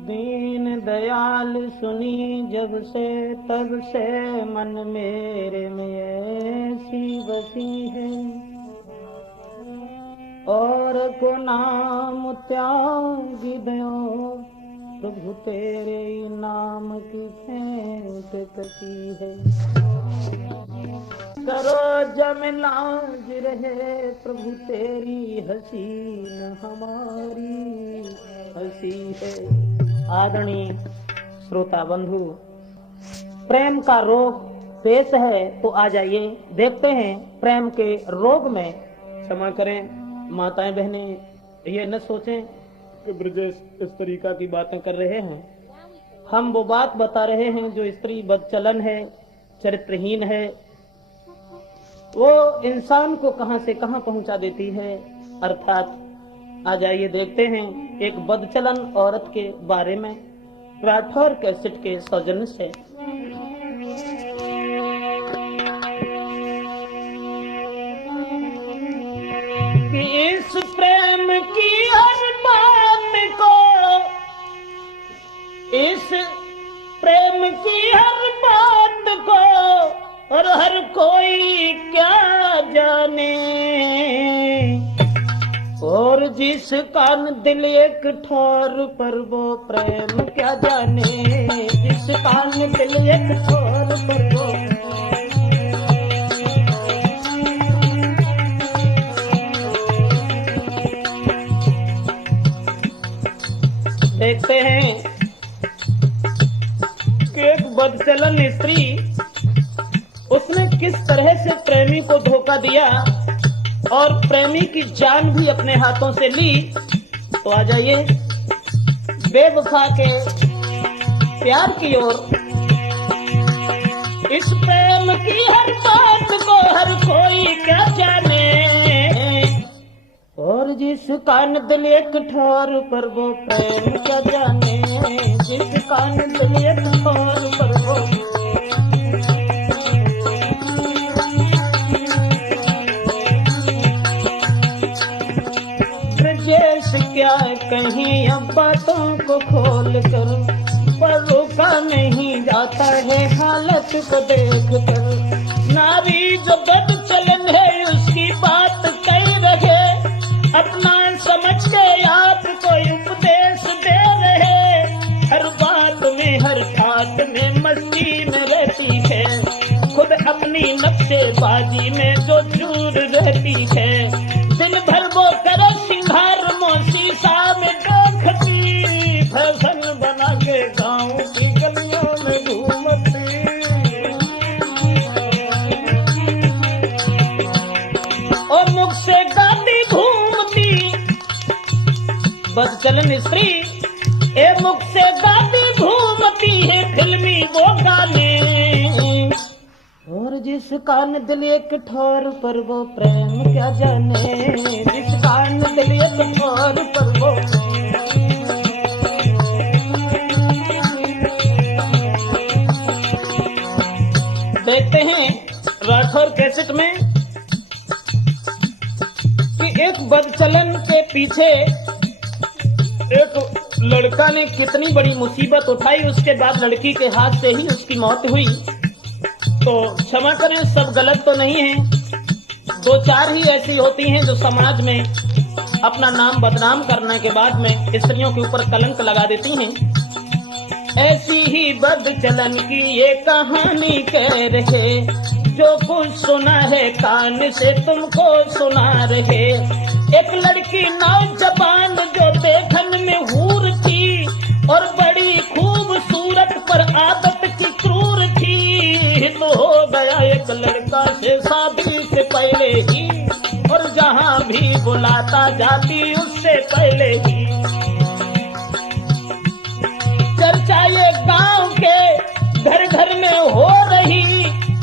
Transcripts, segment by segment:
दीन दयाल सुनी जब से तब से मन मेरे में ऐसी बसी है, और को नाम त्यागी दो प्रभु तेरे नाम की फेंट कसी है। करो जमलाज रहे प्रभु तेरी हसीन हमारी हसी है। आदरणीय श्रोता बंधु, प्रेम का रोग पेश है तो आ जाइए देखते हैं प्रेम के रोग में। क्षमा करें माताएं बहनें, ये न सोचें कि ब्रजेश इस तरीका की बातें कर रहे हैं। हम वो बात बता रहे हैं जो स्त्री बदचलन है, चरित्रहीन है, वो इंसान को कहां से कहां पहुंचा देती है। अर्थात आ जाइए देखते हैं एक बदचलन औरत के बारे में राठौर कैसेट के सौजन्य से। इस प्रेम की हर बात को, इस प्रेम की हर बात को और हर कोई क्या जाने, और जिस कान दिल एक ठोर पर वो प्रेम क्या जाने, जिस कान दिल एक ठोर पर वो। देखते हैं कि एक बदचलन स्त्री उसने किस तरह से प्रेमी को धोखा दिया और प्रेमी की जान भी अपने हाथों से ली। तो आ जाइए बेवफा के प्यार की ओर। इस प्रेम की हर बात को हर कोई क्या जाने, और जिस कान दिल एक ठोर पर वो प्रेम क्या जाने, जिस कान दिल एक ठोर पर वो। क्या कहीं अब बातों को खोल कर, पर रोका नहीं जाता है हालत को देख कर। नारी जो बदचलन है उसकी बात कह रहे, अपना समझ के आप कोई उपदेश दे रहे। हर बात में हर ठाट में मस्ती में रहती है, खुद अपनी नक्शेबाजी में जो चूर रहती है। दिन भर वो करो सिंगार शीशा में देखती, फैशन बना के गाँव की गलियों में घूमती। और मुख से गाती घूमती बदचलन स्त्री, ए मुख से गाती घूमती है फिल्मी वो गाने, और जिस कान दिल एक ठोर पर वो प्रेम क्या जाने, जिस कान दिल एक ठोर पर वो। देखते हैं राठौर कैसेट में कि एक बदचलन के पीछे एक लड़का ने कितनी बड़ी मुसीबत उठाई। उसके बाद लड़की के हाथ से ही उसकी मौत हुई। तो क्षमा करें, सब गलत तो नहीं है, दो चार ही ऐसी होती हैं जो समाज में अपना नाम बदनाम करने के बाद में स्त्रियों के ऊपर कलंक लगा देती हैं। ऐसी ही बदचलन की ये कहानी कह रहे, जो कुछ सुना है कान से तुमको सुना रहे। एक लड़की नौजवान जो देखन में हूर थी और बड़ी खूबसूरत पर आदत की क्रूर थी। तो हो गया एक लड़का से शादी से पहले ही, और जहाँ भी बुलाता जाती उससे पहले ही। चर्चा ये गांव के घर घर में हो रही,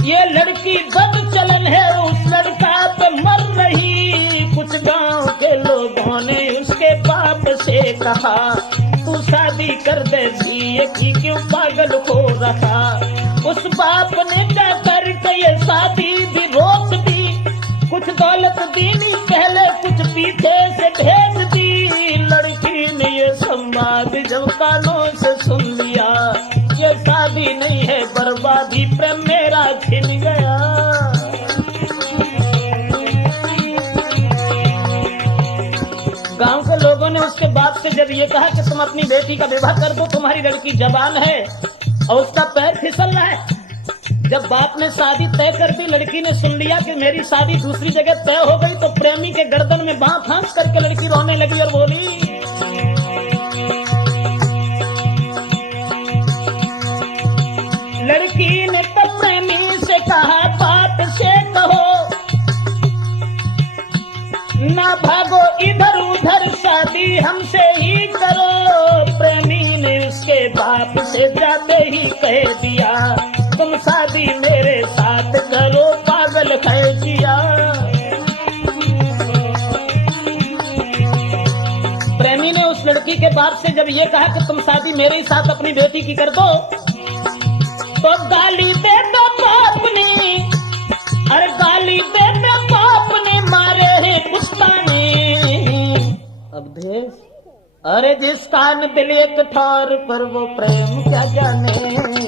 ये लड़की बदचलन है उस लड़का पे मर रही। कुछ गांव के लोगों ने उसके बाप से कहा, तू शादी कर दे भी, ये क्यों पागल हो रहा। उस बाप ने क्या करके ये शादी भी रोक दी। कुछ बात दीनी पहले कुछ पीछे से भेज दी। लड़की ने ये संवाद जब कानों से सुन लिया, ये शादी नहीं है बर्बादी, प्रेम मेरा छिन गया। गांव के लोगों ने उसके बाप से जब ये कहा कि तुम अपनी बेटी का विवाह कर दो, तुम्हारी लड़की जवान है और उसका पैर फिसल रहा है। जब बाप ने शादी तय कर दी, लड़की ने सुन लिया कि मेरी शादी दूसरी जगह तय हो गई, तो प्रेमी के गर्दन में बांह फांस करके लड़की रोने लगी और बोली, लड़की ने तब प्रेमी से कहा, बाप से कहो ना भागो इधर उधर, शादी हमसे ही करो। प्रेमी ने उसके बाप से जाते ही कह दिया, तुम शादी मेरे साथ करो, पागल कह दिया। प्रेमी ने उस लड़की के बाप से जब ये कहा कि तुम शादी मेरे ही साथ अपनी बेटी की कर दो, तो गाली दे दो बाप ने, अरे गाली दे दो बाप ने, मारे हैं पुश्ताने। अब देश, अरे जिस कान दिल एक ठौर पर वो प्रेम क्या जाने,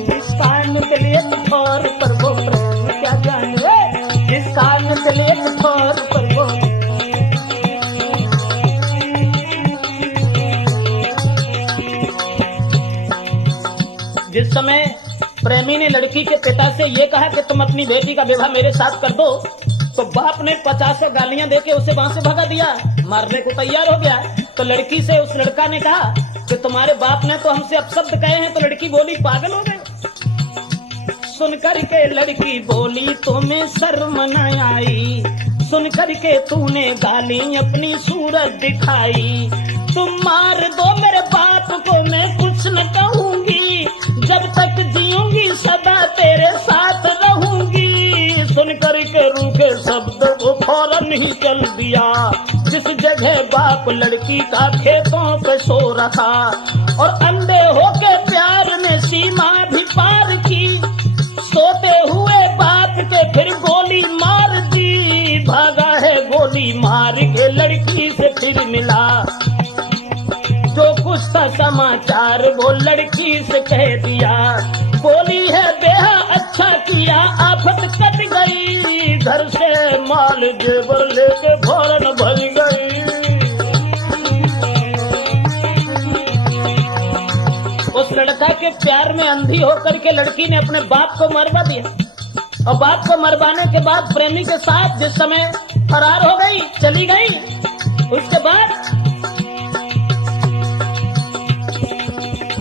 जिस कान दिल एक ठौर पर वो प्रेम क्या जाने, जिस कान दिल एक ठौर पर वो। जिस समय प्रेमी ने लड़की के पिता से ये कहा कि तुम अपनी बेटी का विवाह मेरे साथ कर दो, तो बाप ने 50 गालियां देके उसे वहां से भगा दिया, मारने को तैयार हो गया। तो लड़की से उस लड़का ने कहा कि तुम्हारे बाप ने तो हमसे अपशब्द कहे हैं। तो लड़की बोली, पागल हो गए। सुनकर के लड़की बोली, तुम्हें शर्म न आई, सुनकर के तूने गाली अपनी सूरत दिखाई। तुम मार दो मेरे बाप को, मैं कुछ न कहूंगी, जब तक जीऊंगी सदा तेरे साथ रहूंगी। सुनकर के रूखे शब्द वो फौरन ही चल दिया, जिस जगह बाप लड़की का खेतों पे सो रखा, और अंधे होके प्यार ने सीमा भी पार की। सोते हुए बाप के फिर गोली मार दी, भागा है गोली मार के लड़की से फिर मिला। जो कुछ था समाचार वो लड़की से कह दिया, बोली है बेहा अच्छा किया, आफत कट गई, घर से माल जेवर लेके फौरन भज गई। उस लड़का के प्यार में अंधी होकर के लड़की ने अपने बाप को मरवा दिया, और बाप को मरवाने के बाद प्रेमी के साथ जिस समय फरार हो गई, चली गई, उसके बाद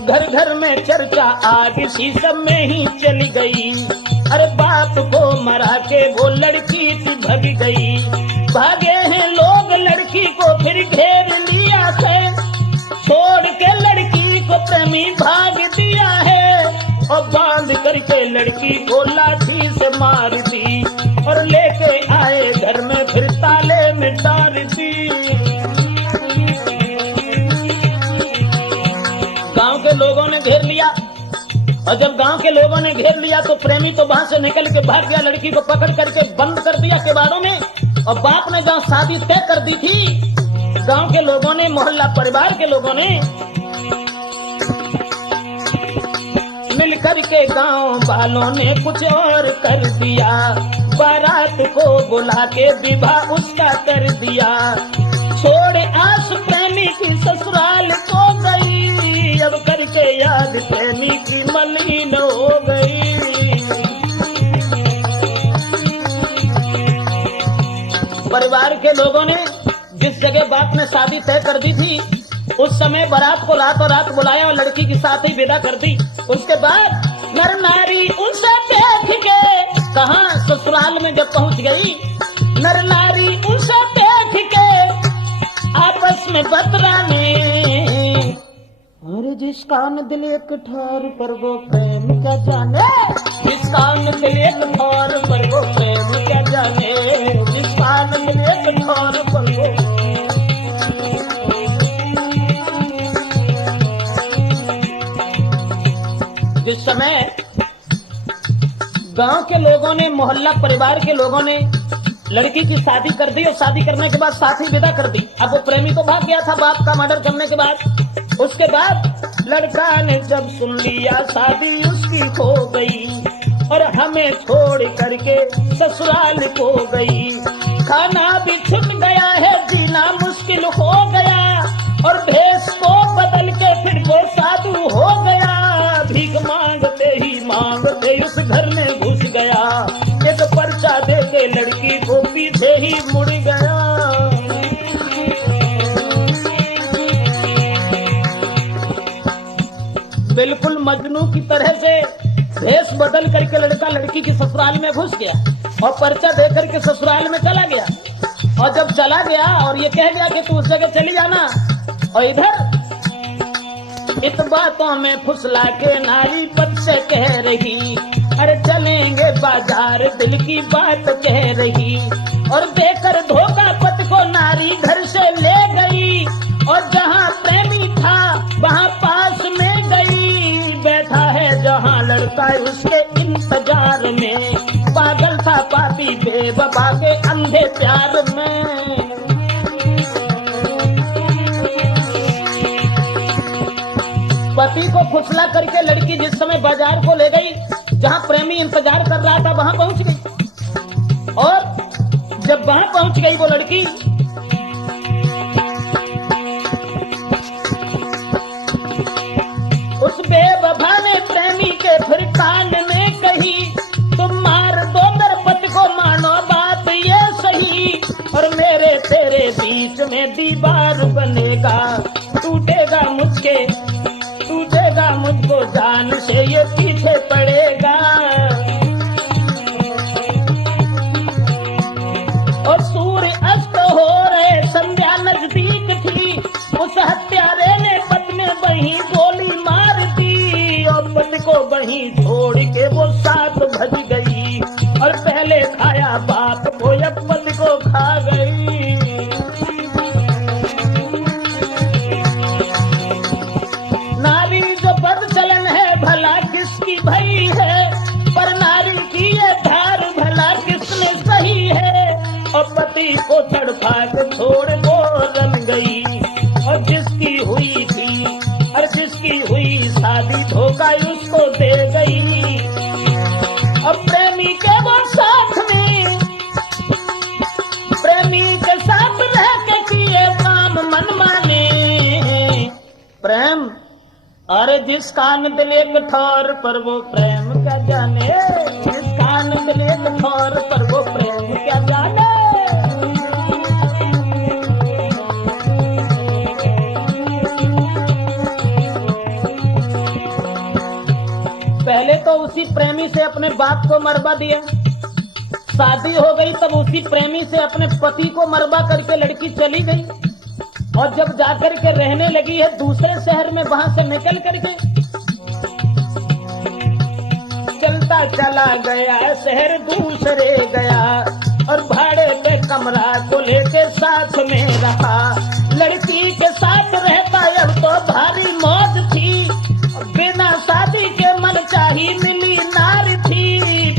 घर घर में चर्चा आग इसी सब में ही चली गई। अरे बाप को मरा के वो लड़की थी भग गई। भागे हैं लोग लड़की को फिर घेर लिया है, छोड़ के लड़की को प्रेमी भाग दिया है, और बांध करके लड़की को लाठी से मार दी, और लेके आए घर में फिर ताले में डाल दी। गांव के लोगों ने घेर लिया, और जब गांव के लोगों ने घेर लिया तो प्रेमी तो वहां से निकल के भाग गया। लड़की को पकड़ करके बंद कर दिया किवाड़ों में, और बाप ने जहां शादी तय कर दी थी, गांव के लोगों ने, मोहल्ला परिवार के लोगों ने मिलकर के गांव वालों ने कुछ और कर दिया। बारात को बुला के विवाह उसका कर दिया, छोड़ आस प्रेमी की ससुराल को गई। अब करके याद प्रेमी की मलिन हो गई। परिवार के लोगों ने जिस जगह बाप ने शादी तय कर दी थी, उस समय बारात को रातों रात बुलाया और लड़की के साथ ही विदा कर दी। उसके बाद नर नारी उसे देख के, कहाँ ससुराल में जब पहुंच गई, नर नारी उसे देख के आपस में बतराने, अरे जिस कान दिल एक ठौर पर वो प्रेम क्या जाने, जिस कान दिल एक ठौर पर वो प्रेम क्या जाने, जिस कान दिल एक ठौर पर वो। जिस समय गांव के लोगों ने, मोहल्ला परिवार के लोगों ने लड़की की शादी कर दी और शादी करने के बाद साथ ही विदा कर दी। अब वो प्रेमी तो भाग गया था बाप का मर्डर करने के बाद। उसके बाद लड़का ने जब सुन लिया शादी उसकी हो गई और हमें छोड़ करके ससुराल को गई। खाना भी छूट गया है, जीना मुश्किल हो गया और भेष को बदल के फिर वो साधु हो गया। भीख मांगते उस घर में घुस गया, एक पर्चा दे के लड़की को पीछे ही मुड़ गया। बिल्कुल मजनू की तरह से भेष बदल करके लड़का लड़की की ससुराल में घुस गया और पर्चा दे करके ससुराल में चला गया। और जब चला गया और ये कह गया कि तू उस जगह चली जाना, और इधर इत बातों में फुसला के नारी पद से कह रही, अरे चलेंगे बाजार दिल की बात कह रही। और देकर धोखा पद को नारी घर से ले गई और जहाँ प्रेमी था वहाँ पास में गई। बैठा है जहाँ लड़का उसके इंतजार में, पागल था पापी बेवफा के अंधे प्यार में। पति को फुसला करके लड़की जिस समय बाजार को ले गई, जहाँ प्रेमी इंतजार कर रहा था वहाँ पहुँच गई। और जब वहाँ पहुँच गई वो लड़की, उस बेवफा ने प्रेमी के फिर कान में कही, तुम मार दो मेरे पति को, मानो बात ये सही। और मेरे तेरे बीच में दीवार बनेगा, टूटेगा मुझको जान से ये पीछे पड़ेगा। और सूर्य अस्त हो रहे, संध्या नजदीक थी, उस हत्यारे ने पति में वहीं गोली मार दी और पति को वहीं छोड़ के वो साथ भज गई। और पहले खाया बाप को अब पति को खा गई। नारी जो बदचलन है भला किसकी भई है, पर नारी की ये धार भला किसने सही है। और पति को तड़पा के छोड़ वो रम गई, और जिसकी हुई थी और जिसकी हुई शादी धोखा उसको दे गई। अब प्रेमी के वो साथ में, प्रेमी के साथ रह के किए काम मनमाने। प्रेम अरे जिसका आनंद एक ठौर पर वो प्रेम क्या जाने, जिसका आनंद एक ठौर पर वो प्रेम क्या जाने। पहले तो उसी प्रेमी से अपने बाप को मरवा दिया, शादी हो गई तब उसी प्रेमी से अपने पति को मरवा करके लड़की चली गई। और जब जाकर के रहने लगी है दूसरे शहर में, वहां से निकल करके चलता चला गया, शहर दूसरे गया और भाड़े पे कमरा को लेके साथ में रहा। लड़की के साथ रहता अब तो भारी मौत